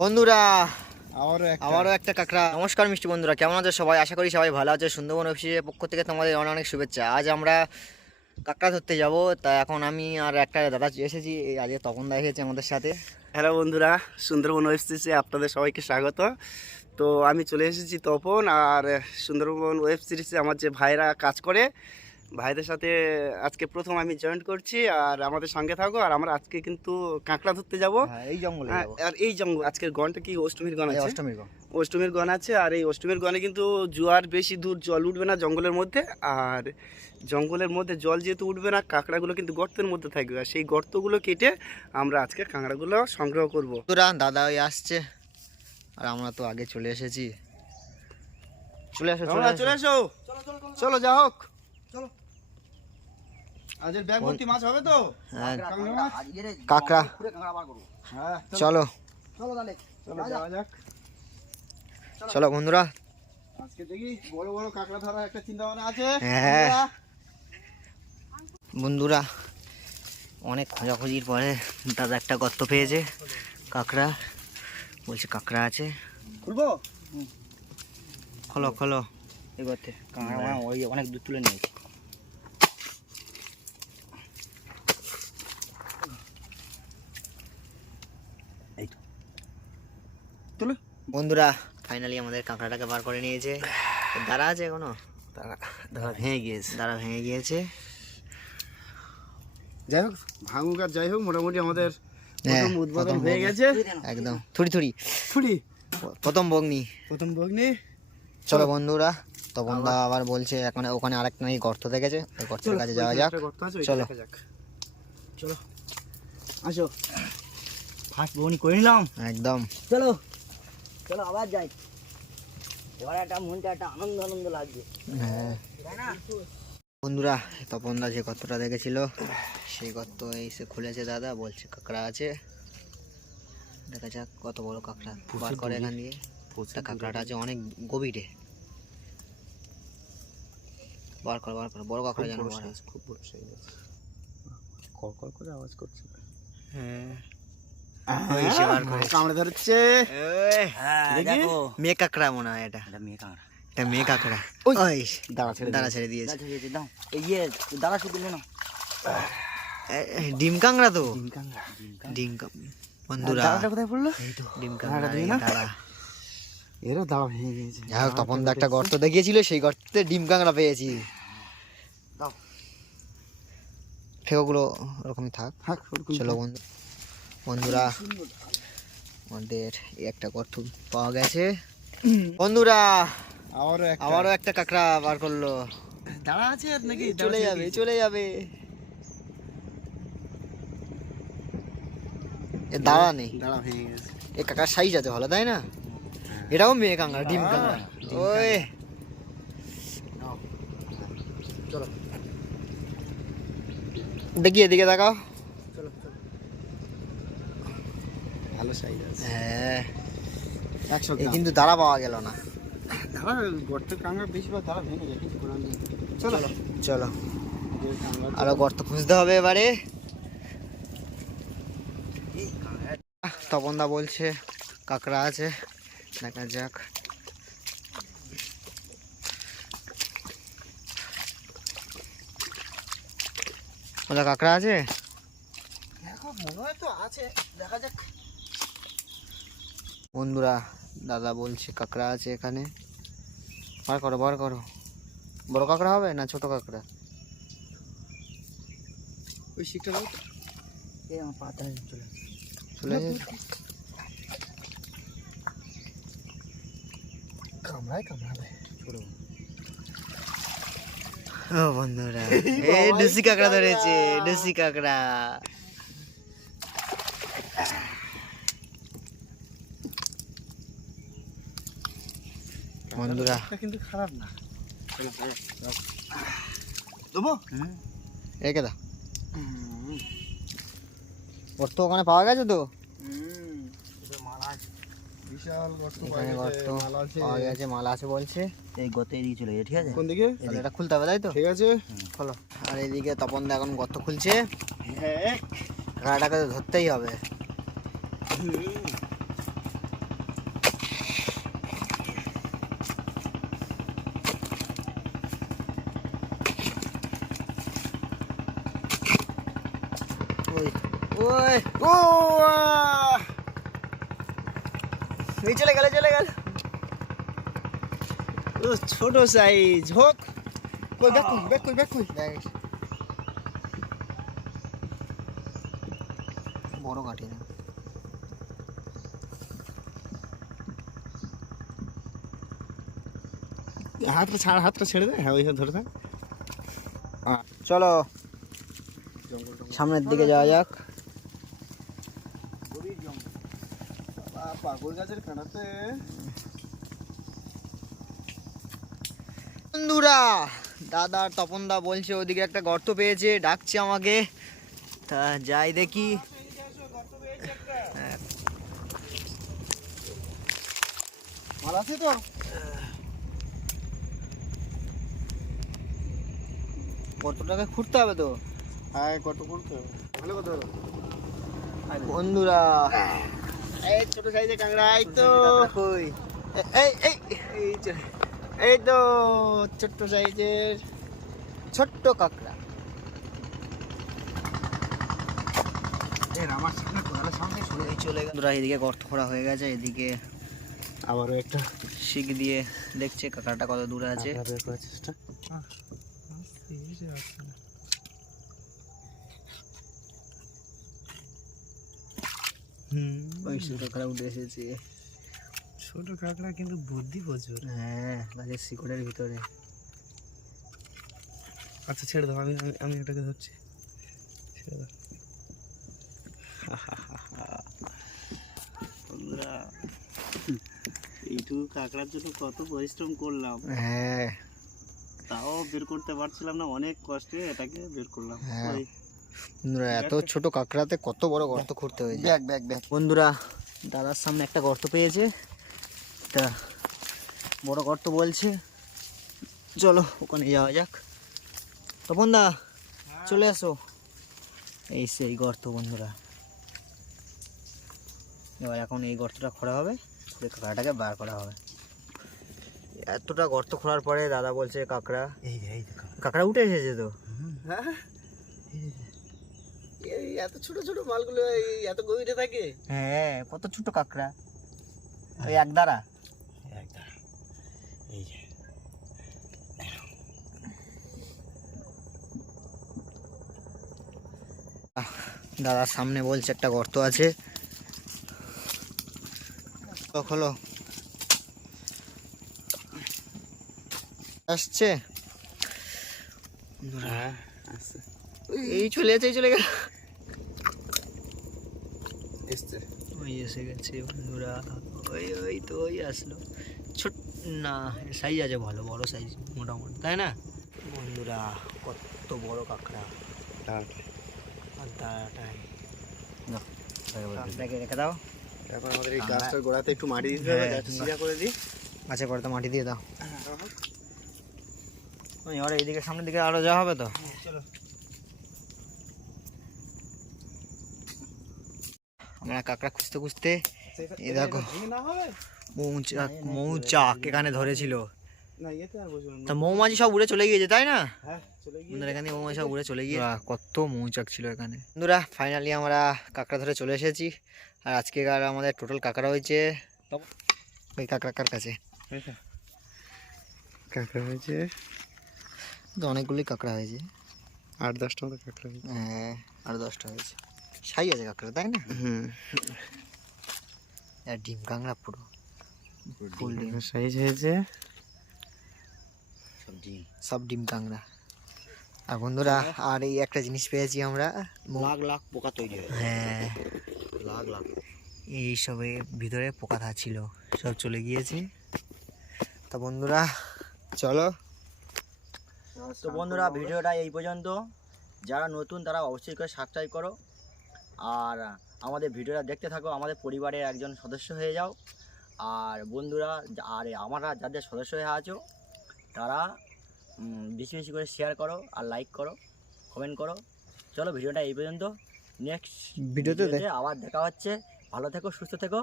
বন্ধুরা আমারও একটা। আবারও একটা কাঁকড়া। নমস্কার মিষ্টি বন্ধুরা কেমন আছে সবাই? আশা করি সবাই ভালো আছে। সুন্দরবন অফিসের পক্ষ থেকে তোমাদের অনেক অনেক শুভেচ্ছা। আজ আমরা কাঁকড়া ধরতে যাব। তা এখন আমি আর একটা দাদা এসেছি। আজকে তপন দা এসেছে আমাদের সাথে। হ্যালো বন্ধুরা সুন্দরবন ওয়েবসিরিজে আপনাদের সবাইকে স্বাগত। তো আমি চলে এসেছি তপন আর সুন্দরবন ওয়েব সিরিজে আমার যে ভাইরা কাজ করে ভাইদের সাথে আজকে প্রথম আমি জয়েন করছি আর আমাদের সঙ্গে থাকো আর আমরা আজকে কিন্তু কাঁকড়া ধরতে যাব। হ্যাঁ এই জঙ্গলে আর এই জঙ্গল আজকের গনটা কি অষ্টমীর গণ আছে? অষ্টমীর গো। অষ্টমীর গণ আছে আর এই অষ্টমীর গণে কিন্তু জোয়ার বেশি দূর জল উঠবে না জঙ্গলের মধ্যে আর জঙ্গলের মধ্যে জল যেহেতু উঠবে না কাঁকড়াগুলো কিন্তু গর্তের মধ্যে থাকবে। আর সেই গর্তগুলো কেটে আমরা আজকে কাঁকড়াগুলো সংগ্রহ করব। দাদা ওই আসছে আর আমরা তো আগে চলে এসেছি। চলে আসো চলে চলে আসো চলে যা হোক। আজের ব্যাগ ভর্তি মাছ হবে তো? হ্যাঁ, কাঁকড়া হ্যাঁ চলো। চলো যাওয়া যাক। চলো। বন্ধুরা। আজকে দেখি বড় বড় কাঁকড়া ধরার একটা চিন্তা ভাবনা আছে। হ্যাঁ। বন্ধুরা। অনেক খোঁজাখুঁজির পরে দাদা একটা গর্ত পেয়েছে কাঁকড়া। বলছে কাঁকড়া আছে। খুলবো? খোলো খোলো। এই গর্তে কাঁকড়া ওই অনেক দূর তুলে নিয়েছে। বন্ধুরা ফাইনালি আমাদের কাঁকড়াটাকে বার করে নিয়েছে। দাঁড়া আছে এখনও? ধরা ভেঙে গিয়েছে। দাঁড়া ভেঙে গিয়েছে। যাই হোক ভাঙুক আর যাই হোক মোটামুটি আমাদের হ্যাঁ, প্রথম উদ্বোধন হয়ে বগ্নি। গেছে। একদম। থুড়ি থুড়ি। ফুড়ি প্রথম বগ্নি প্রথম বগ্নি চলো বন্ধুরা তখন দা আবার। বলছে এখন ওখানে আরেকটা নাকি গর্ত দেখেছে? ওই গর্তের কাছে যাওয়া যাক। চলো। চলো। আসো। ফার্স্ট বনি করে নিলাম। একদম। চলো। চলো আবার যাই। এবার একটা মনটা একটা আনন্দ আনন্দ লাগছে হ্যাঁ। বন্ধুরা তপন দা যে গর্তটা দেখেছিল সেই গর্ত এসে খুলেছে দাদা বলছে কাঁকড়া আছে। দেখা যাক কত বড় কাঁকড়া বার করে এখান দিয়ে। কাঁকড়াটা আছে অনেক গভীরে। বার কর বার কর বড় কাঁকড়া হয়। খুব বড় সাইজ করে আওয়াজ করছে। হ্যাঁ। কামড়ে ধরছে। হ্যাঁ দেখি? দেখো মেয়ে কাঁকড়া মনে হয় এটা। এটা মেয়ে কাঁকড়া। এটা মেয়ে কাঁকড়া। ওই। ওই দাঁড়া ছেড়ে দাঁড়া ছেড়ে দিয়েছে। দাও ইয়ে দাঁড়া শুধু না এ, এ, ডিম কাঁকড়া তো? ডিম কাঁকড়া ডিম কাঁকড়া। বন্ধুরা দাঁড়াটা কোথায় পড়ল? ডিম কাঁকড়া? দাঁড়া। এরও তপন দা একটা গর্ত দেখিয়েছিল সেই গর্তে ডিম কাঁকড়া পেয়েছি। ঠেকোগুলো ওরকমই থাক। চলো বন্ধু। বন্ধুরা আমাদের একটা গর্ত পাওয়া গেছে। বন্ধুরা আবারও একটা। আবারও একটা কাঁকড়া বার করল। দাঁড়া আছে আর নাকি? চলে যাবে চলে যাবে। এ দাঁড়া নেই। দাঁড়া ভেঙে গেছে। এ কাকার সাইজ আছে ভালো তাই না? এটাও মেয়ে কাঁকড়া ডিম কাঁকড়া। ওই। চলো। দেখি এদিকে দেখাও চলো চলো ভালো সাইজ আছে। হ্যাঁ। একশো কিন্তু দাঁড়া পাওয়া গেল না। দাঁড়া গর্তের কাঁকড়া বেশিরভাগ দাঁড়া ভেঙে যায় কিছু করার নেই। চলো। চলো আরও গর্ত খুঁজতে হবে এবারে। তপন দা বলছে কাঁকড়া আছে দেখা যাক। কাঁকড়া আছে? দেখো মনে হয় তো আছে দেখা যাক। বন্ধুরা দাদা বলছে কাঁকড়া আছে এখানে। বার করো বার করো। বড় কাঁকড়া হবে না ছোট কাঁকড়া? ওই শিকটা দাও এই আমার পাতা চলে চলে কামড়ায় কামড়াবে। ছোড়ো ও বন্ধুরা এ ডুসি কাঁকড়া ধরেছে ডুসি কাঁকড়া। বন্ধুরা। কিন্তু খারাপ না। দেবো? রেখে দাও। ওর তো ওখানে পাওয়া গেছে তো? বিশাল গর্ত পাওয়া গেছে মালা আছে। বলছে। এই এদিকে চলে গেছে ঠিক আছে? কোন দিকে? এটা খুলতে হবে তাই তো? ঠিক আছে। খোলো। আর এদিকে তপন দা এখন গর্ত খুলছে। হ্যাঁ তো ধরতেই হবে। ওই ও আহ! এই চলে গেল চলে গেল ও ছোট সাইজ হোক কই ব্যাক কই ব্যাক কই ব্যাক কই দেখ বড় কাঠি না হাতটা ছাড় হাতটা ছেড়ে দে হ্যাঁ ওইখানে ধরে থাক চলো সামনের দিকে যাওয়া যাক পাগল গাছের কাঁটাতে বন্ধুরা দাদা তপনদা বলছে ওদিকে একটা গর্ত পেয়েছে ডাকছে আমাকে। তা যাই দেখি। মাল আছে তো? কত টাকা খুঁড়তে হবে তো? হ্যাঁ কত করতে হবে। ভালো কথা। বন্ধুরা এই ছোট সাইজের কাঁকড়া এই তো। এই এই এই তো ছোট্ট সাইজের ছোট্ট কাঁকড়া। এই আমার সামনে কোদালের সামনে চলে গেল। এদিকে গর্ত খোঁড়া হয়ে গেছে এদিকে আবারও একটা শিক দিয়ে দেখছে কাঁকড়াটা কত দূরে আছে। চেষ্টা ওই সে কাঁকড়া উঠে এসেছে। ছোট কাঁকড়া কিন্তু বুদ্ধি প্রচুর। হ্যাঁ গাছের শিকড়ের ভিতরে। আচ্ছা ছেড়ে দাও আমি আমি- এটাকে ধরছি। ছেড়ে দাও। বন্ধুরা এইটুকু কাঁকড়ার জন্য কত পরিশ্রম করলাম। হ্যাঁ। তাও বের করতে পারছিলাম না অনেক কষ্টে এটাকে বের করলাম। হ্যাঁ। বন্ধুরা এত ছোট কাঁকড়াতে কত বড় গর্ত খুঁড়তে হয়েছে। ব্যাগ ব্যাগ ব্যাগ বন্ধুরা দাদার সামনে একটা গর্ত পেয়েছে। তা বড় গর্ত বলছে। চলো ওখানে যাওয়া যাক। তপন দা চলে আসো। এই সেই গর্ত বন্ধুরা। এবার এখন এই গর্তটা খোঁড়া হবে। করে কাঁকড়াটাকে বার করা হবে। এতটা গর্ত খোঁড়ার পরে দাদা বলছে কাঁকড়া কাঁকড়া। উঠে এসেছে তো? হ্যাঁ? এই এত ছোট ছোট মালগুলো এত গভীরে থাকে? হ্যাঁ কত ছোট কাঁকড়া। ওই এক এই যে। দাদার সামনে বলছে একটা গর্ত আছে। খোলো। আসছে? আচ্ছা এই চলে যাচ্ছে এই চলে গেল। এসছে। ওই এসে গেছে বন্ধুরা। ওই ওই তো ওই আসলো। ছোট না সাইজ আছে ভালো বড় সাইজ মোটামুটি তাই না? বন্ধুরা কত বড় কাঁকড়া। দাঁড়াটাই। রেখে দাও। এখন আমাদের এই গাছটার গোড়াতে একটু মাটি দিতে হবে হ্যাঁ, গাছটা সিধা করে দিই। গাছের পরে তো মাটি দিয়ে দাও। ওই আর এইদিকে সামনের দিকে আরও যাওয়া হবে তো? চলো। আমরা কাঁকড়া খুঁজতে খুঁজতে এ দেখো। মৌচাক মৌচাক এখানে ধরেছিল তা মৌমাছি সব উড়ে চলে গিয়েছে তাই না হ্যাঁ বন্ধুরা এখানে মৌমাছি সব উড়ে চলে গিয়ে কত মৌচাক ছিল এখানে বন্ধুরা ফাইনালি আমরা কাঁকড়া ধরে চলে এসেছি আর আজকে আমাদের টোটাল কাঁকড়া হয়েছে ওই কাঁকড়া কার কাছে কাঁকড়া হয়েছে তো অনেকগুলোই কাঁকড়া হয়েছে আট দশটা মতো কাঁকড়া হয়েছে হ্যাঁ আর দশটা হয়েছে সাই আছে কাঁকড়া তাই না? হুম। আর ডিম কাঁকড়া পুরো। ফুল ডিম। সাইজ হয়েছে? সব ডিম। কাঁকড়া আর বন্ধুরা আর এই একটা জিনিস পেয়েছি আমরা। লাখ লাখ পোকা তৈরি হয় হ্যাঁ। লাখ লাখ। এই সবের ভিতরে পোকা ছিল। সব চলে গিয়েছে। তা বন্ধুরা চলো। তো বন্ধুরা ভিডিওটা এই পর্যন্ত। যারা নতুন তারা অবশ্যই করে সাবস্ক্রাইব করো। আর আমাদের ভিডিওটা দেখতে থাকো আমাদের পরিবারের একজন সদস্য হয়ে যাও। আর বন্ধুরা আর আমরা যাদের সদস্য হয়ে আছো তারা বেশি বেশি করে শেয়ার করো আর লাইক করো কমেন্ট করো। চলো ভিডিওটা এই পর্যন্ত। নেক্সট ভিডিওতে আবার দেখা হচ্ছে। ভালো থেকো সুস্থ থেকো।